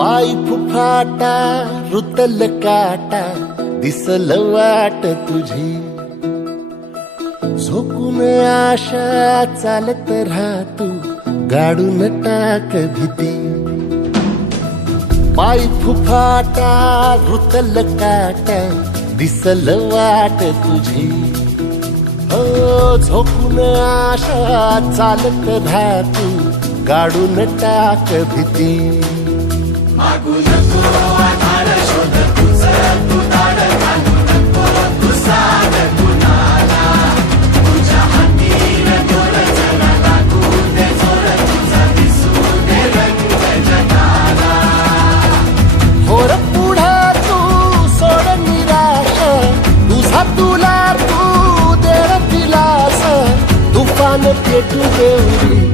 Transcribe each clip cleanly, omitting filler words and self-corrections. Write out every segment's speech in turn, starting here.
पाय फुफाटा रुतल काटा दिसल वाट तुझी झोकून आशा चालत राहतू गाडून टाक भीती पाय फुफाटा रुतल काटा दिसल वाट तुझी हो झोकून आशा चालत राहतू गाडून टाक भीती मागू नको आधार शोध तुझं तू दाड घालू नको तू साध कुणाला तुझ्या हातीने दोर जरा लागू दे जोर तुझा दिसू दे रंग जगाला होर पुढे तू सोड निराश तुझा तुला तू दे दिलास तुफान पेटू देवरी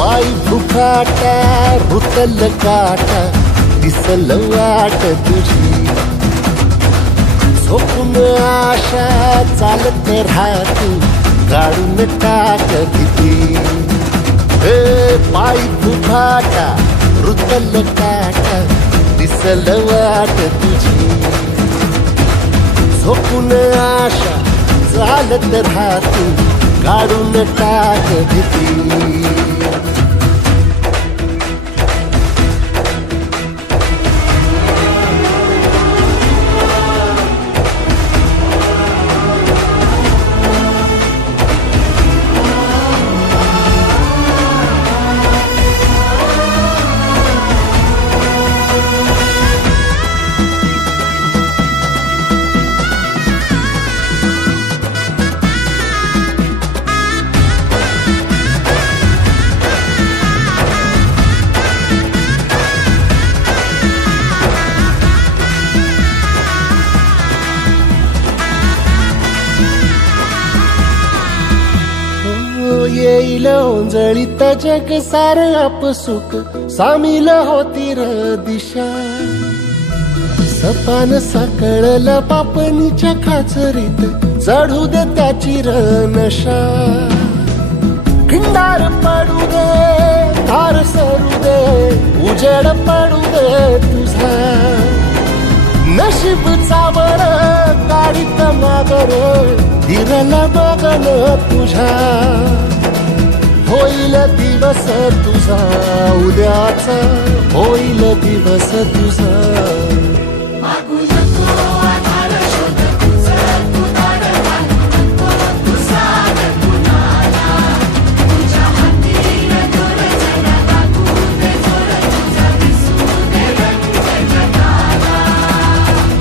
पाय फुफाटा रुतल काटा दिसल वाट तुझी झोपून आशा चालत राहतू गाडून टाक भीती पाय फुफाटा रुतल काटा दिसल वाट तुझी झोपून आशा चालत राहतू गाडून टाक भीती येईल ओंजळीत जग सार आपसुक सामील होती र दिशा सपान साकळला पापणीच्या खाचरीत चढू दे त्याची र नशा खिंडार पडू दे धार सरू दे उजेड पडू दे तुझा नशीब चावड गाडीत मागर हिरल बघन तुझा होईल दिवस तुझा उद्याचा होईल दिवस तुझा